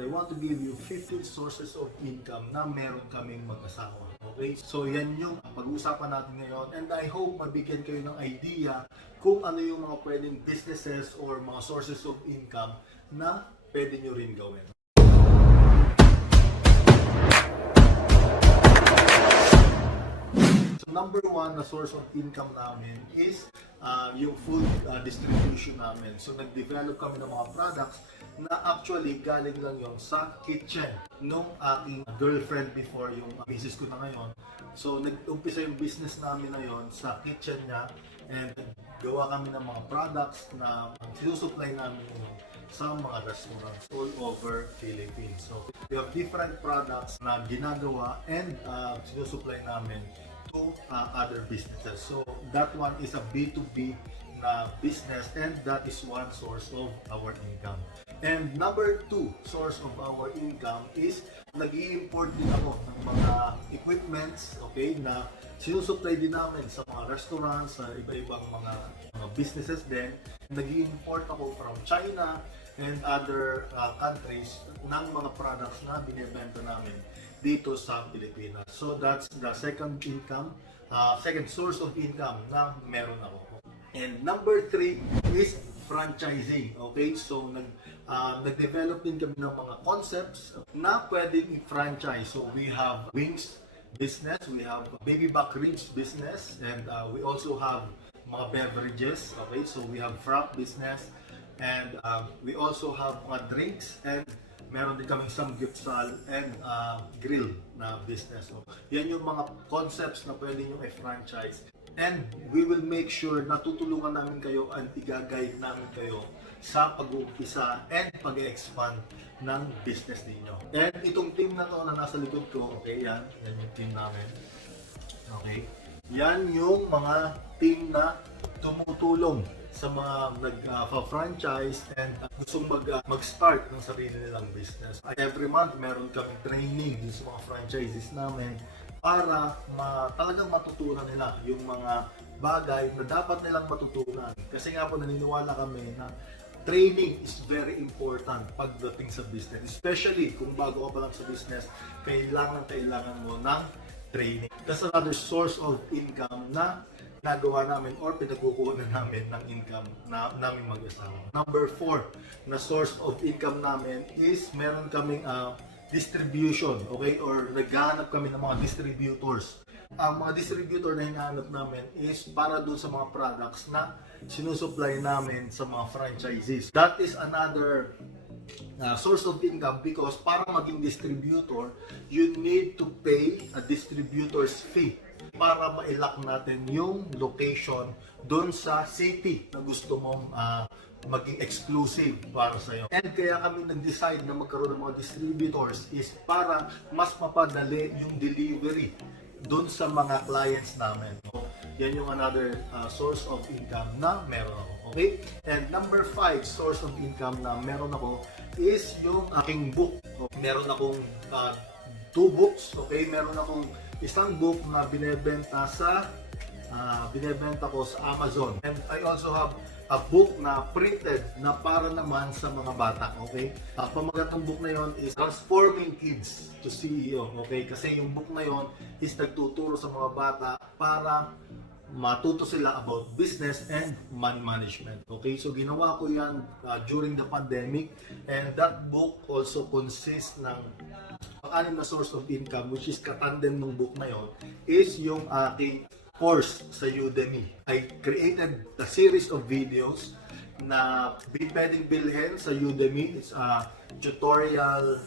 I want to give you 15 sources of income na meron kaming mag-asawa. Okay? So yan yung pag-uusapan natin ngayon, and I hope mabigyan kayo ng idea kung ano yung mga pwedeng businesses or mga sources of income na pwede nyo rin gawin. So number one na source of income namin is yung food distribution namin. So nag-develop kami ng mga products na actually galing lang yon sa kitchen nung aking girlfriend before yung business ko na ngayon. So nag-umpisa yung business namin na yon sa kitchen niya, and gawa kami ng mga products na sinusupply namin yun sa mga restaurants all over Philippines. So we have different products na ginagawa and sinusupply namin to other businesses. So that one is a B2B na business, and that is one source of our income. And number two source of our income is nag-i-import din ako ng mga equipments, okay, na sinusupply din namin sa mga restaurants, sa iba-ibang mga businesses din. Nag-i-import ako from China and other countries ng mga products na binibenta namin dito sa Pilipinas. So that's the second income, second source of income na meron ako. And number three is franchising. Okay, so nag-develop din kami ng mga concepts na pwedeng i-franchise. So we have wings business, we have baby back ribs business, and we also have mga beverages. Okay, so we have frap business, and we also have mga drinks, and meron din kaming samgyeopsal and grill na business. So, yan yung mga concepts na pwede nyo i-franchise. And we will make sure na tutulungan namin kayo and i-guide namin kayo sa pag-uumpisa and pag-expand ng business ninyo. And itong team na to na nasa likod ko, okay, yan yung team namin. Okay, yan yung mga team na tumutulong sa mga nag-franchise and gustong mag-start ng sarili nilang business. Every month, meron kaming training din sa mga franchises namin para talagang matutunan nila yung mga bagay na dapat nilang matutunan. Kasi nga po naniniwala kami na training is very important pagdating sa business. Especially kung bago ka pa lang sa business, kailangan mo ng training. That's another source of income na nagawa namin or pinagkukunan namin ng income na namin mag-asawa. Number 4 na source of income namin is meron kaming distribution, okay? Or naghahanap kami ng mga distributors. Ang mga distributor na hinahanap namin is para doon sa mga products na sinusupply namin sa mga franchisees. That is another source of income because para maging distributor, you need to pay a distributor's fee para ma-lock natin yung location doon sa city na gusto mong maging exclusive para sa iyo. And kaya kami nag-decide na magkaroon ng mga distributors is para mas mapadali yung delivery doon sa mga clients namin. So, yan yung another source of income na meron ako. Okay? And number 5 source of income na meron ako is yung aking book. So, meron akong 2 books. Okay? Meron akong isang book na binebenta ko sa Amazon. And I also have a book na printed na para naman sa mga bata, okay? Pamagat ng book na yon is Transforming Kids to CEO, okay? Kasi yung book na yon is nagtuturo sa mga bata para matuto sila about business and money management, okay? So ginawa ko yan during the pandemic, and that book also consists ng anim na source of income, which is katandem ng book na yon is yung aking course sa Udemy. I created a series of videos na pwedeng bilhin sa Udemy. It's a tutorial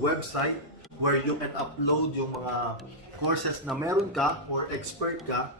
website where you can upload yung mga courses na meron ka or expert ka.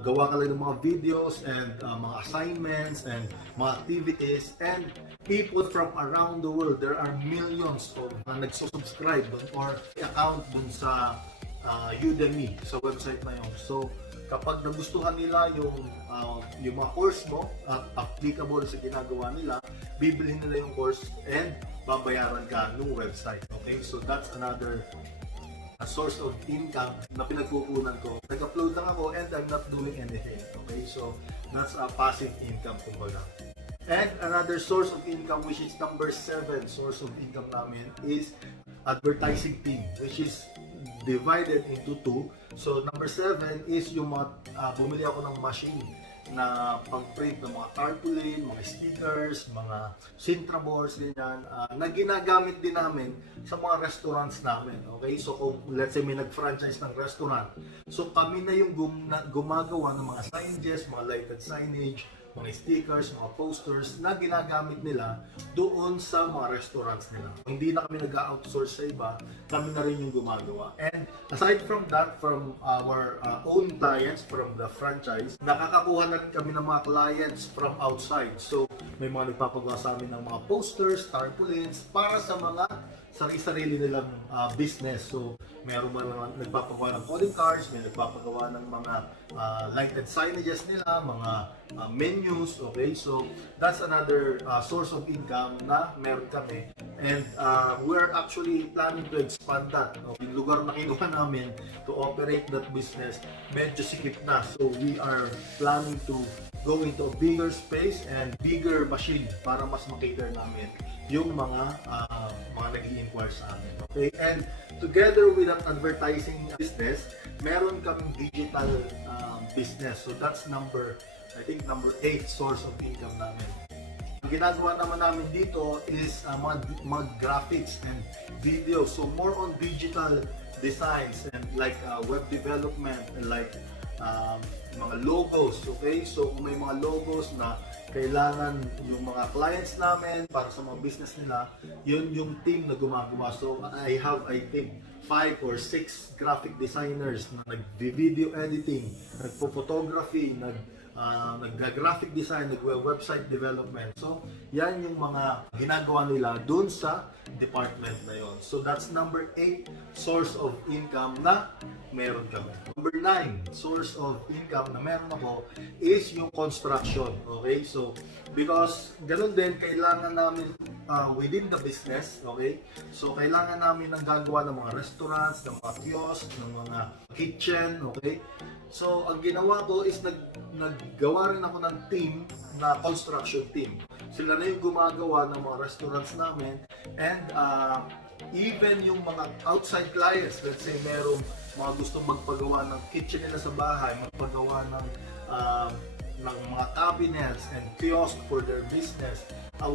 Gawa ka lang ng mga videos and mga assignments and mga activities, and people from around the world, there are millions of nagsusubscribe or account dun sa Udemy, sa website na yun. So kapag nagustuhan nila yung mga course mo at applicable sa ginagawa nila, bibilhin nila yung course and babayaran ka ng website. Okay, so that's another source of income na pinagkukunan ko. Nag-upload lang ako and I'm not doing anything. Okay, so that's a passive income kumbaga. And another source of income, which is number 7 source of income namin, is advertising team, which is divided into 2. So number 7 is yung mga, bumili ako ng machine na pang-print ng mga tarpaulin, mga stickers, mga Sintra boards, ganyan, na ginagamit din namin sa mga restaurants namin. Okay? So kung let's say may nag-franchise ng restaurant, so kami na yung gumagawa ng mga signages, mga lighted signage, mga stickers, mga posters na ginagamit nila doon sa mga restaurants nila. Hindi na kami nag-outsource sa iba, kami na rin yung gumagawa. And aside from that, from our own clients, from the franchise, nakakakuha na rin kami ng mga clients from outside. So may mga nagpapagawa sa amin ng mga posters, tarpaulins, para sa mga sarili nilang business. So, meron mga nagpapagawa ng calling cards, may nagpapagawa ng mga lighted signages nila, mga menus, okay? So, that's another source of income na meron kami. And we're actually planning to expand that. Okay? Yung lugar na kinuha namin to operate that business, medyo sikip na. So, we are planning to go into a bigger space and bigger machine para mas makater namin yung mga nag-i-inquire sa amin. Okay? And together with that advertising business, meron kaming digital business. So that's number 8 source of income namin. Ang ginagawa naman namin dito is mga graphics and video. So more on digital designs and like web development and like mga logos. Okay? So kung may mga logos na kailangan yung mga clients namin para sa mga business nila, yun yung team na gumagawa. So I think 5 or 6 graphic designers na nag-video editing, nagpo-photography, nag-graphic design, nag-website development. So yan yung mga ginagawa nila dun sa department na yon. So that's number 8 source of income na meron kami. Number 9 source of income na meron ako is yung construction. Okay? So because ganun din, kailangan namin within the business, okay? So kailangan namin ng gagawa ng mga restaurants, ng mga kiosk, ng mga kitchen, okay? So ang ginawa ko is naggawa rin ako ng team na construction team. Sila na yung gumagawa ng mga restaurants namin, and even yung mga outside clients, let's say merong mga gustong magpagawa ng kitchen nila sa bahay, magpagawa ng mga cabinets and kiosk for their business,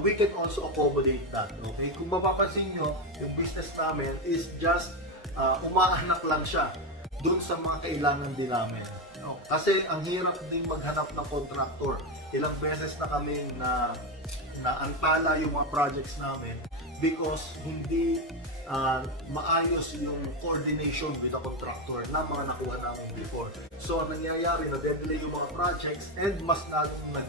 we can also accommodate that. Okay? Kung mapapansin nyo, yung business namin is just umaanak lang siya doon sa mga kailangan din namin. No? Kasi ang hirap din maghanap ng contractor. Ilang beses na kami na antala yung mga projects namin because hindi maayos yung coordination with the contractor na mga nakuha namin before. So, ang nangyayari, na-delay yung mga projects and mas lalong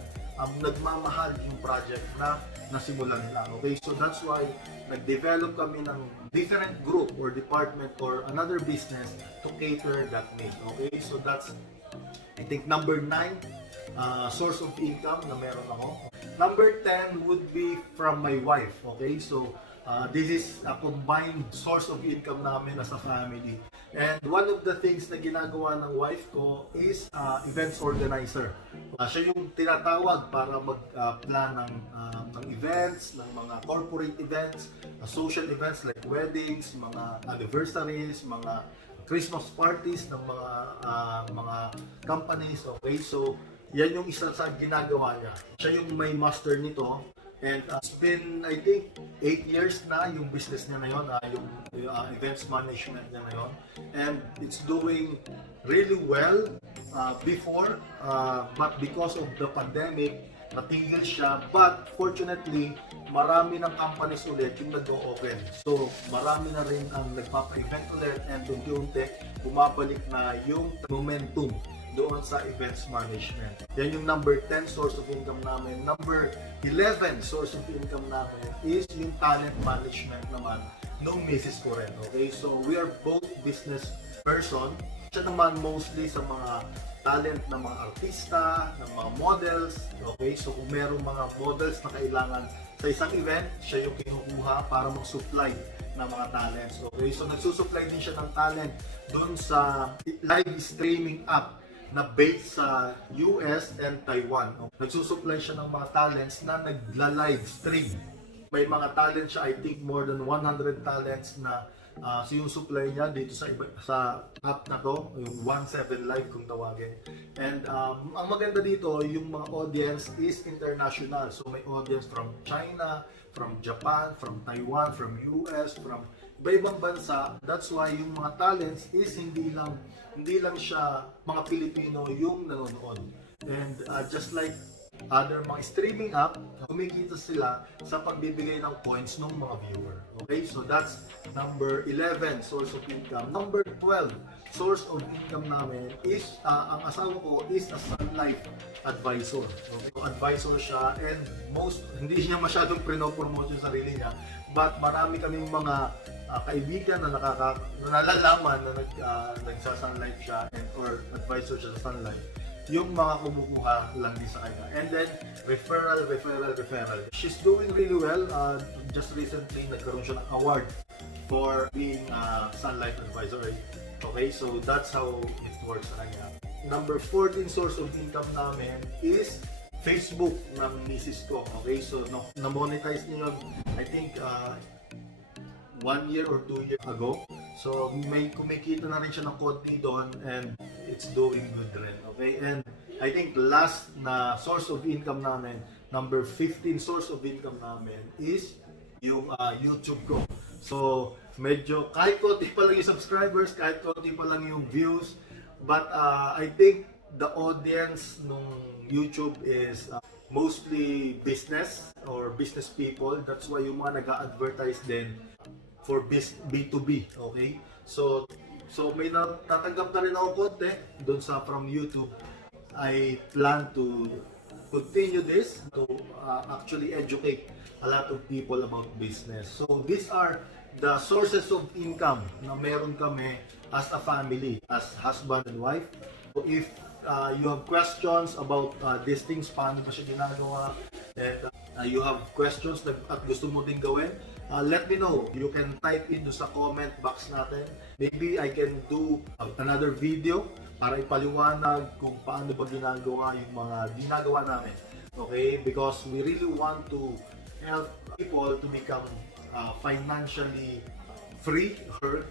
nagmamahal yung project na nasimulan nila. Okay? So, that's why nag-develop kami ng different group or department or another business to cater that need. Okay? So, that's, I think, number 9 source of income na meron ako. Number 10 would be from my wife. Okay? So, this is a combined source of income namin as a family. And one of the things na ginagawa ng wife ko is events organizer. Siya yung tinatawag para mag-plan ng events, ng mga corporate events, social events like weddings, mga anniversaries, mga Christmas parties ng mga companies. Okay, so yan yung isa sa ginagawa niya. Siya yung may master nito. And it's been, I think, 8 years na yung business niya na yun, yung events management niya na yun. And it's doing really well before, but because of the pandemic, natigil siya. But fortunately, marami ng companies ulit yung nag-o-open. So, marami na rin ang nagpapa-event ulit, and unti-unti bumabalik na yung momentum doon sa events management. Yan yung number 10 source of income namin. Number 11 source of income namin is yung talent management naman nung misis ko rin. Okay? So, we are both business person. Siya naman mostly sa mga talent ng mga artista, ng mga models. Okay? So, kung merong mga models na kailangan sa isang event, siya yung kinukuha para mag-supply ng mga talents. Okay? So, nagsusupply din siya ng talent doon sa live streaming app na based sa US and Taiwan. Nagsusupply siya ng mga talents na nagla-live stream. May mga talents siya, I think more than 100 talents na sinusupply niya dito sa app na to, yung 17 Live kung tawagin. And ang maganda dito, yung mga audience is international. So may audience from China, from Japan, from Taiwan, from US, from iba-ibang bansa. That's why yung mga talents is hindi lang siya mga Pilipino yung nanonood. And just like other mga streaming app, kumikita sila sa pagbibigay ng points ng mga viewer. Okay, so that's number 11, source of income. Number 12, source of income namin is, ang asawa ko is a Sun Life advisor. Okay? So, advisor siya and hindi niya masyadong pinopromote yung sarili niya, but marami kaming mga kaibigan na nalalaman na nagsa-Sun Life siya or advisor siya sa Sun Life. Yung mga kumukuha lang din sa kanya. And then, referral. She's doing really well. Just recently, nagkaroon siya ng award for being Sun Life Advisor. Okay, so that's how it works sa kanya. Number 14 source of income namin is Facebook ng misis ko. Okay, so na-monetize niya yun, I think, 1 year or 2 years ago. So may kumikita na rin siya ng konti doon and it's doing good rin. Okay, and I think last na source of income namin, number 15 source of income namin is yung YouTube ko. So medyo kahit konti pa lang yung subscribers, kahit konti pa lang yung views, but I think the audience nung YouTube is mostly business or business people. That's why yung mga nag-a-advertise din for B2B, okay? So may natatanggap na rin ako konti doon from YouTube. I plan to continue this to actually educate a lot of people about business. So these are the sources of income na meron kami as a family, as husband and wife. So if you have questions about these things, paano ba siya ginagawa, and you have questions at gusto mo din gawin, let me know. You can type in sa comment box natin. Maybe I can do another video para ipaliwanag kung paano ba ginagawa yung mga ginagawa namin. Okay? Because we really want to help people to become financially free or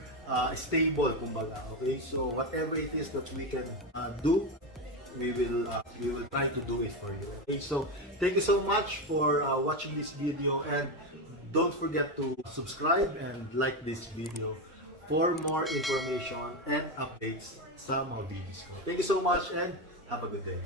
stable, kumbaga. Okay? So whatever it is that we can do, we will try to do it for you. Okay? So thank you so much for watching this video, and don't forget to subscribe and like this video for more information and updates sa mga videos ko. Thank you so much and have a good day.